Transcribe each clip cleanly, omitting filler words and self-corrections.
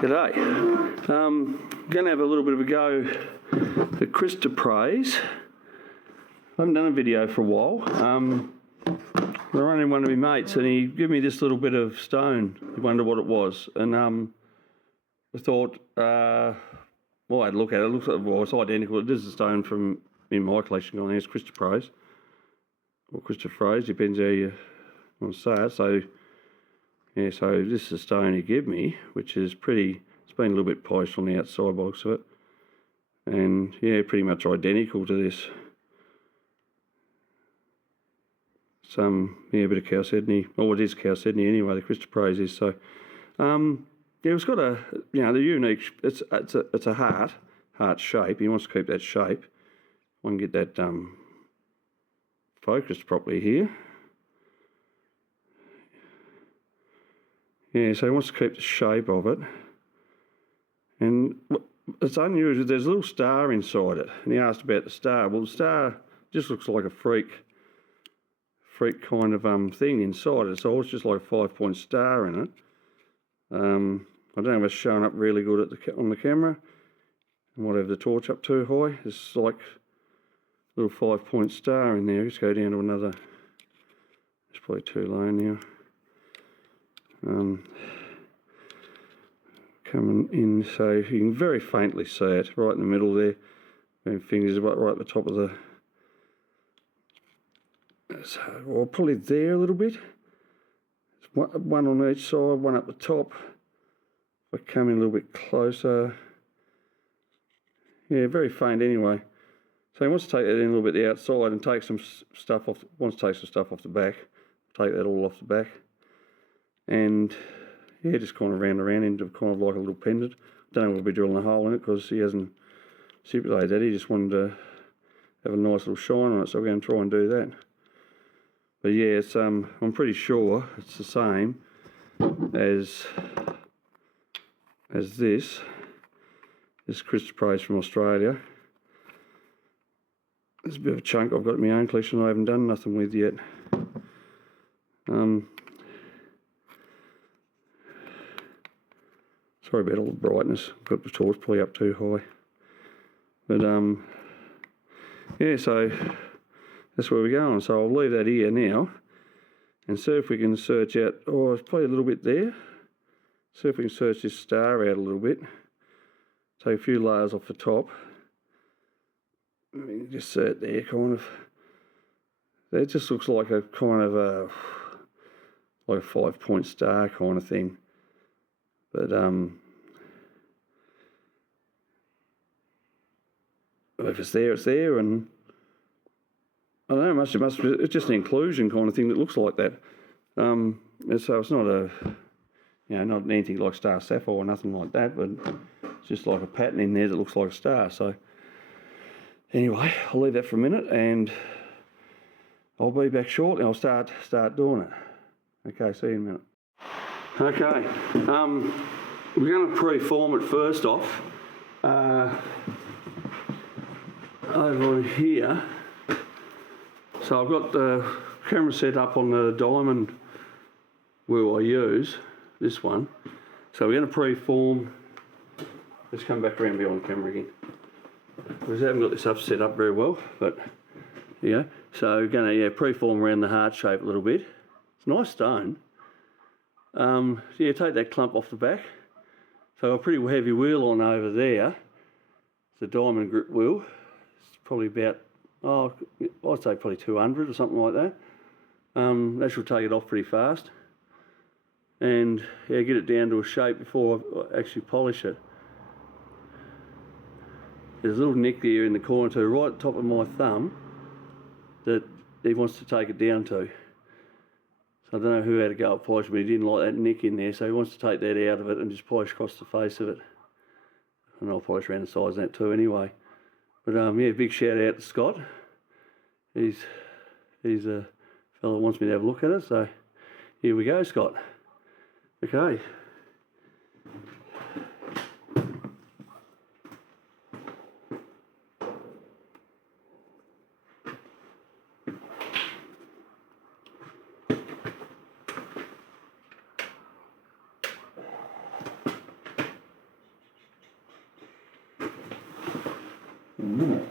G'day. Going to have a little bit of a go at Chrysoprase. I haven't done a video for a while. They're only one of my mates, and he gave me this little bit of stone. He wondered what it was, and I thought, well, I had a look at it. It looks like, well, it's identical. This is a stone from in my collection. Going, there's Chrysoprase or Chrysoprase, depends how you want to say it. So. Yeah, so this is a stone he gave me, which is pretty, it's been a little bit polished on the outside box of it. And yeah, pretty much identical to this. Some, yeah, a bit of chalcedony, or it is chalcedony anyway, the Chrysoprase is. So, yeah, it's got a, you know, the unique, it's a heart shape. He wants to keep that shape. I can get that focused properly here. Yeah, so he wants to keep the shape of it. And it's unusual, there's a little star inside it. And he asked about the star. Well, the star just looks like a freak kind of thing inside it. So it's just like a 5-point star in it. I don't know if it's showing up really good at on the camera. I might have the torch up too high. It's like a little 5-point star in there. Let's go down to another. It's probably too low now. Coming in, so you can very faintly see it right in the middle there. My fingers about right at the top of the, so, well, probably there a little bit. There's one on each side, one up the top. If I come in a little bit closer, yeah, very faint anyway. So he wants to take that in a little bit the outside and take some stuff off. Wants to take some stuff off the back. Take that all off the back. And yeah, just kind of round around into kind of like a little pendant. Don't know if we'll be drilling a hole in it because he hasn't stipulated that. He just wanted to have a nice little shine on it, so we're going to try and do that. But yeah, it's I'm pretty sure it's the same as this Chrysoprase from Australia. There's a bit of a chunk I've got in my own collection I haven't done nothing with yet. Sorry about all the brightness. Got the torch probably up too high. But yeah, so that's where we're going. So I'll leave that here now and see if we can search out, oh, it's probably a little bit there. See if we can search this star out a little bit. Take a few layers off the top. Let me just see it there, kind of. That just looks like a kind of a, like a 5-point star kind of thing. But if it's there, it's there, and I don't know, it's just an inclusion kind of thing that looks like that. So it's not a, you know, not anything like star sapphire or nothing like that, but it's just like a pattern in there that looks like a star. So anyway, I'll leave that for a minute, and I'll be back shortly. I'll start doing it. Okay, see you in a minute. Okay, we're going to pre-form it first off over here. So I've got the camera set up on the diamond wheel I use, this one. So we're going to pre-form, let's come back around behind the camera again. Because I haven't got this up set up very well, but yeah. So we're going to pre-form around the heart shape a little bit. It's a nice stone. Yeah, take that clump off the back. So a pretty heavy wheel on over there. It's a diamond grip wheel. It's probably about, oh, I'd say probably 200 or something like that. That should take it off pretty fast. And yeah, get it down to a shape before I actually polish it. There's a little nick there in the corner too, right at the top of my thumb, that he wants to take it down to. I don't know who had a go at polish, but he didn't like that nick in there, so he wants to take that out of it and just polish across the face of it. And I'll polish around the sides of that too anyway. But yeah, big shout out to Scott. He's a fellow that wants me to have a look at it, so here we go, Scott. Okay. in a minute.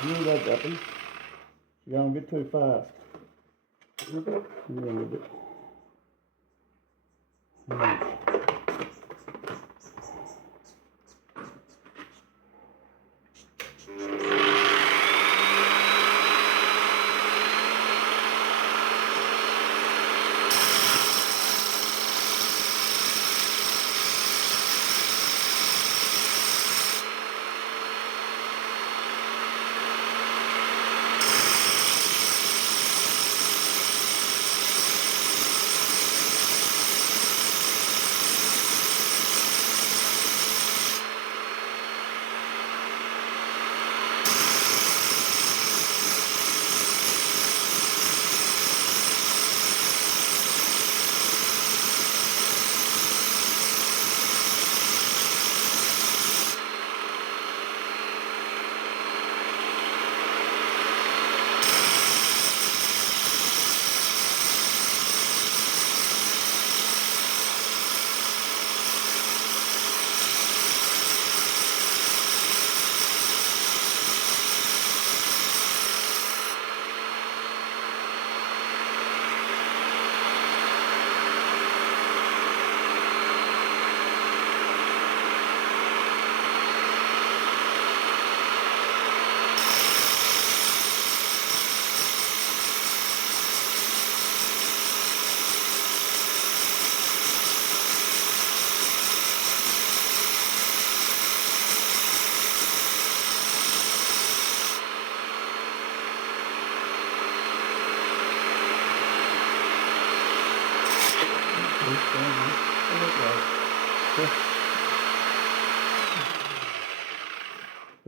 You know that happens. You're going a bit too fast. You're going a bit.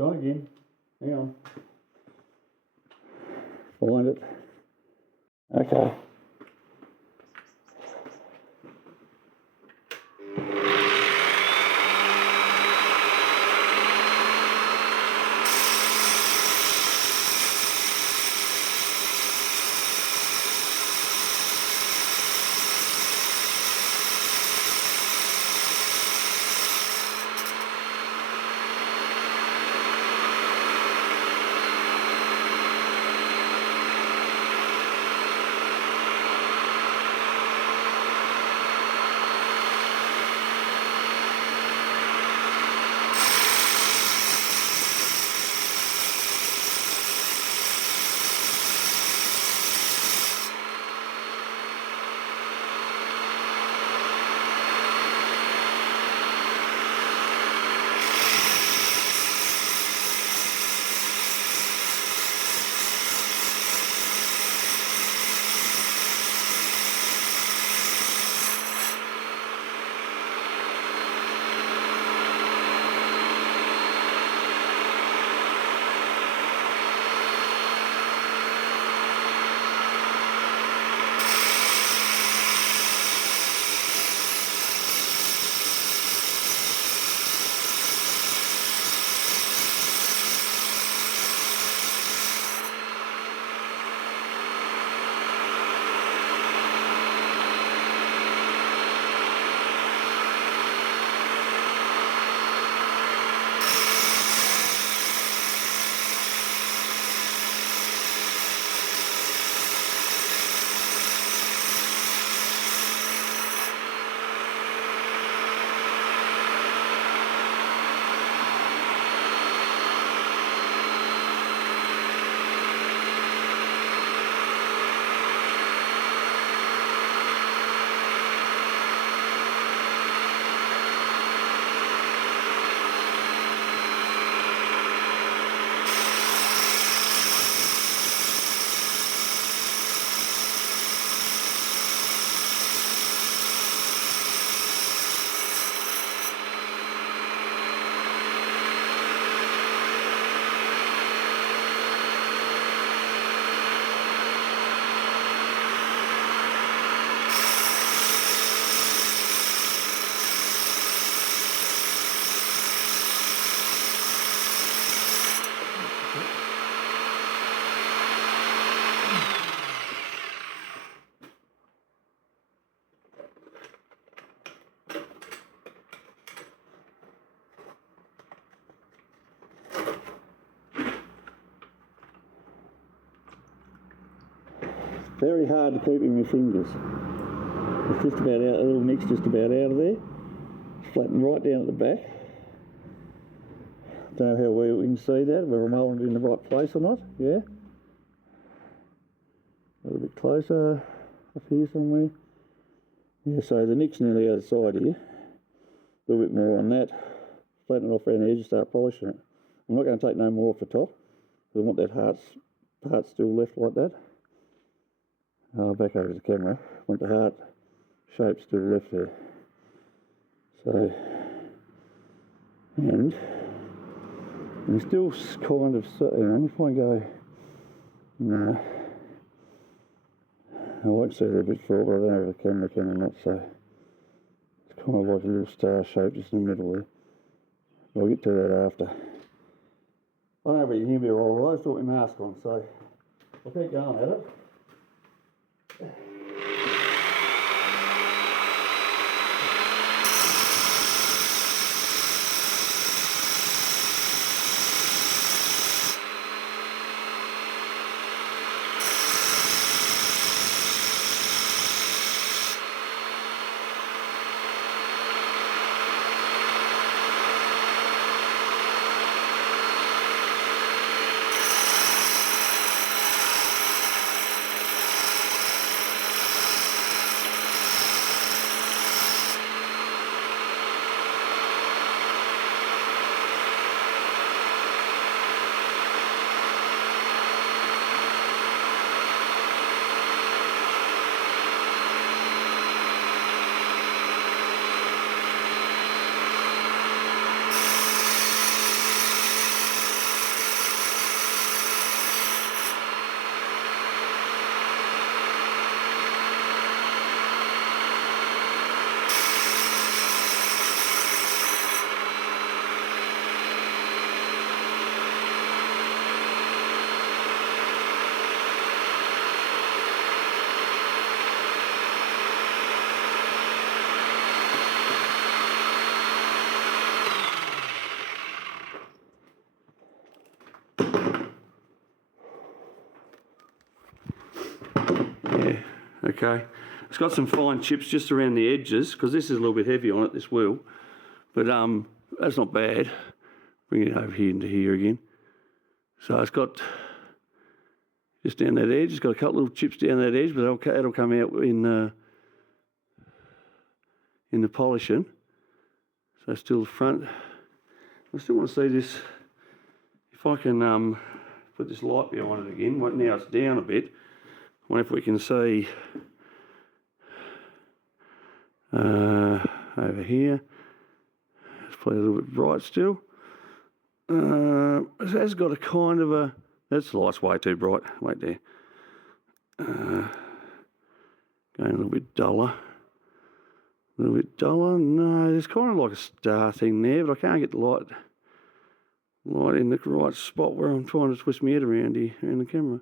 Go on again. Hang on. Find it. Okay. Very hard to keep in your fingers. It's just about out, the little nick's just about out of there. Flatten right down at the back. Don't know how well we can see that, whether I'm holding it in the right place or not. Yeah. A little bit closer, up here somewhere. Yeah, so the nick's nearly out of the side here. A little bit more on that. Flatten it off around the edge and start polishing it. I'm not going to take no more off the top, because I want that heart still left like that. Back over to the camera. I want the heart shape still left there. So, and I'm still kind of, hang on, if I go, no, I won't see it a bit further, but I don't know if the camera can or not, so it's kind of like a little star shape just in the middle there. I'll get to that after. I don't know if you can hear me all right, I've got my mask on, so I'll keep going at it. Okay, it's got some fine chips just around the edges because this is a little bit heavy on it, this wheel, but that's not bad. Bring it over here into here again. So it's got just down that edge. It's got a couple little chips down that edge, but that'll come out in the polishing. So still the front. I still want to see this. If I can put this light behind it again. Now it's down a bit. I wonder if we can see over here. It's probably a little bit bright still. It has got a kind of a. That's the light's way too bright. Wait there. Going a little bit duller. A little bit duller. No, there's kind of like a star thing there, but I can't get the light in the right spot where I'm trying to twist my head around here, around the camera.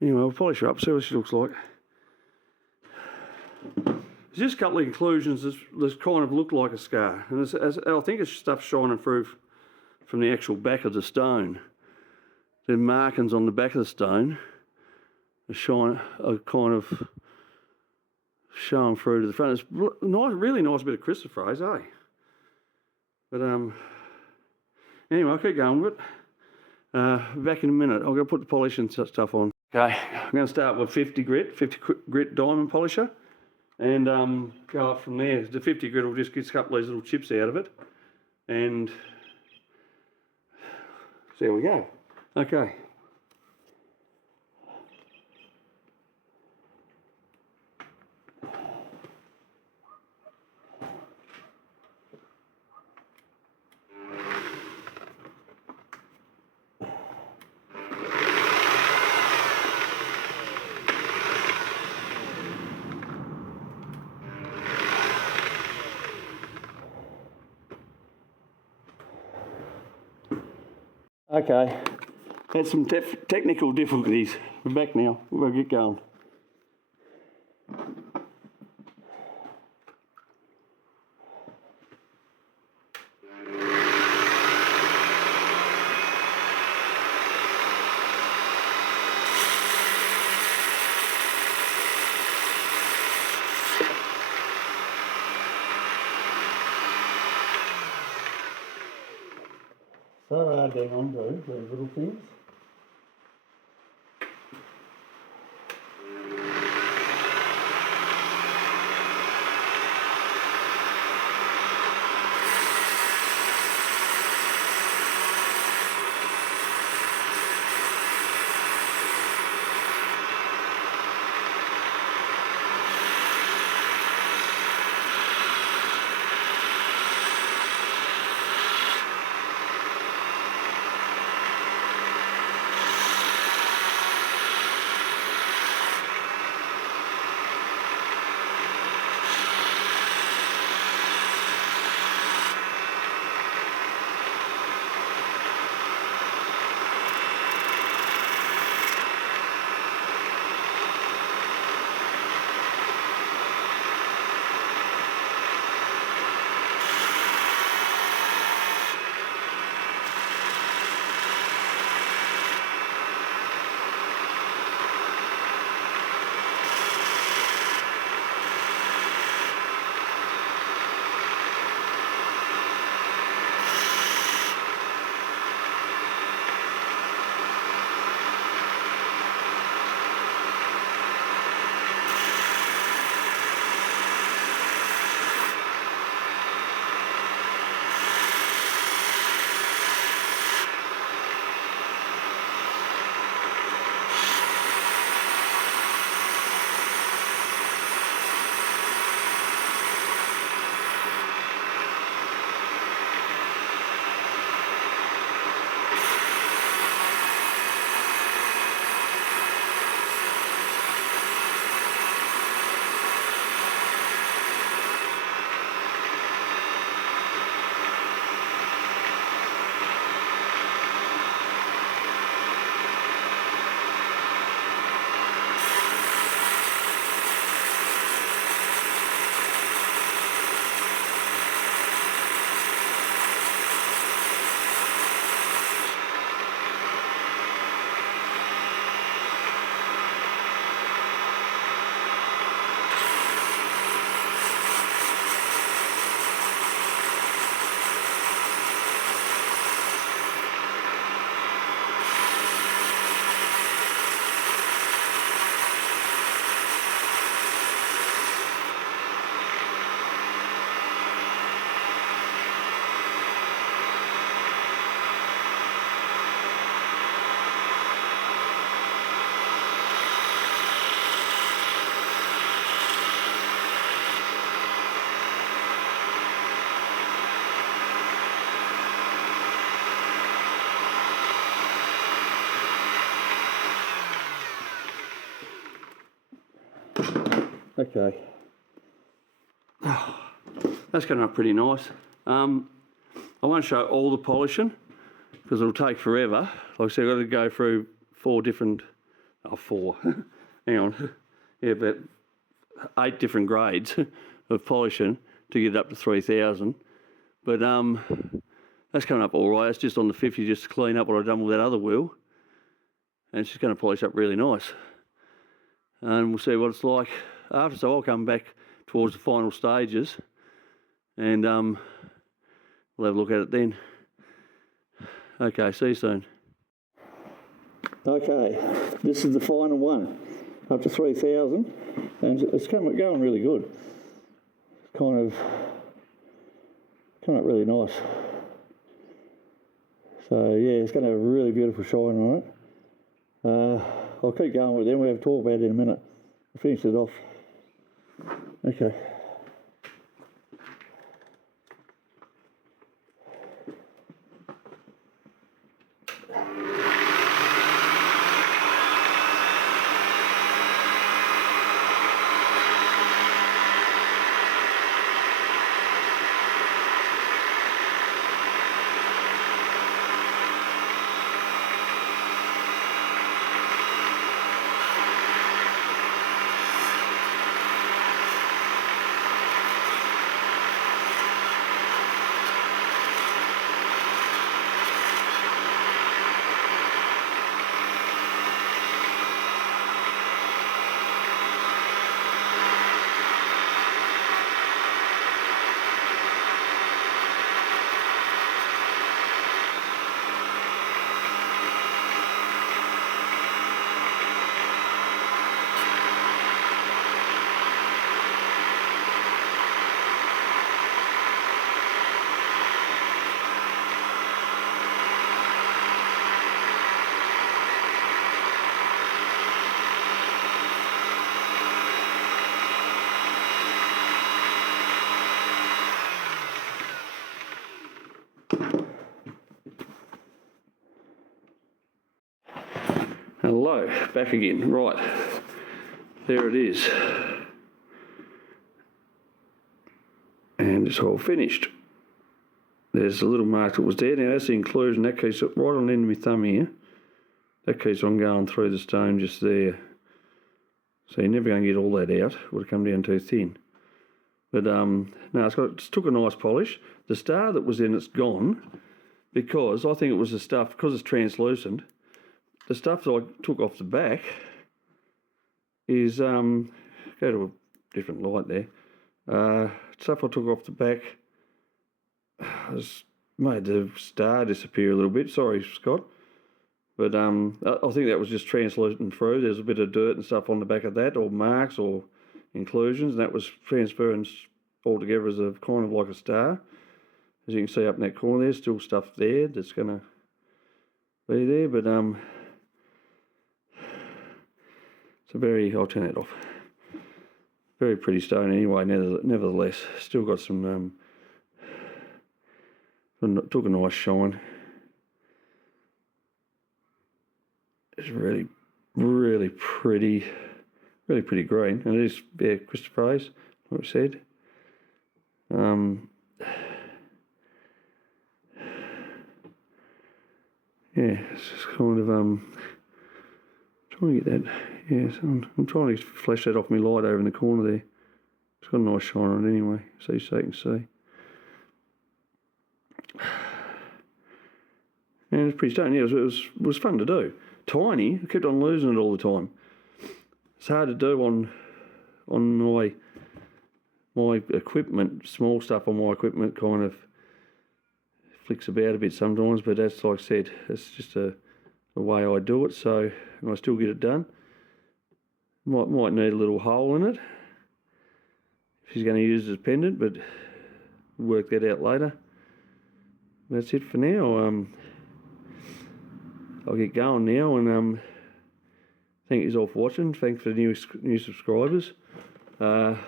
Anyway, I'll polish her up, see what she looks like. There's just a couple of inclusions that kind of look like a scar. And I think it's stuff shining through from the actual back of the stone. The markings on the back of the stone are kind of showing through to the front. It's nice, really nice bit of chrysoprase, eh? But anyway, I'll keep going with it. Back in a minute. I'll go put the polish and stuff on. Okay, I'm going to start with 50 grit diamond polisher, and go up from there. The 50 grit will just get a couple of these little chips out of it, and so there we go. Okay. Okay, had some technical difficulties. We're back now. We'll get going. So hard to hang on to, these little things. Okay. That's coming up pretty nice. I won't show all the polishing because it'll take forever. Like I said, I've got to go through four, hang on, yeah, about 8 different grades of polishing to get it up to 3000. But that's coming up all right. It's just on the 50 just to clean up what I've done with that other wheel. And it's just going to polish up really nice. And we'll see what it's like after. So I'll come back towards the final stages and we'll have a look at it then. Okay, see you soon. Okay, this is the final one, up to 3000, and it's going really good. It's kind of coming up really nice. So yeah, it's going to have a really beautiful shine on it. I'll keep going with it, then we'll have a talk about it in a minute. I'll finish it off. Okay. Hello, back again. Right, there it is. And it's all finished. There's a little mark that was there. Now that's the inclusion. That keeps it right on the end of my thumb here. That keeps on going through the stone just there. So you're never going to get all that out. It would have come down too thin. But no, it's took a nice polish. The star that was in it's gone because I think it was the stuff, because it's translucent, the stuff that I took off the back is, go to a different light there. Stuff I took off the back has made the star disappear a little bit. Sorry, Scott. But I think that was just translucent through. There's a bit of dirt and stuff on the back of that, or marks or inclusions, and that was transferring all together as a kind of like a star. As you can see up in that corner, there's still stuff there that's going to be there, but it's a very, I'll turn that off. Very pretty stone anyway, nevertheless. Still got some, took a nice shine. It's really, really pretty green, and it is, yeah, Chrysoprase, like I said. Yeah, it's just kind of trying to get that. Yeah, so I'm trying to flash that off my light over in the corner there. It's got a nice shine on it anyway, so you can see. And it's pretty stone. Yeah, it was fun to do. Tiny. I kept on losing it all the time. It's hard to do on my equipment. Small stuff on my equipment kind of flicks about a bit sometimes, but that's, like I said, it's just a way I do it. So, and I still get it done. Might need a little hole in it if she's going to use it as a pendant, but work that out later. That's it for now. I'll get going now, and thank you all for watching. Thanks for the new subscribers. Like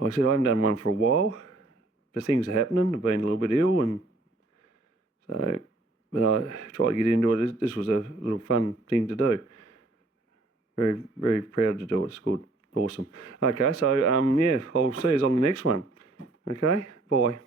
I said, I haven't done one for a while, but things are happening. I've been a little bit ill, and so, but I tried to get into it. This was a little fun thing to do. Very, very proud to do it. It's good, awesome. Okay, so yeah, I'll see you on the next one. Okay, bye.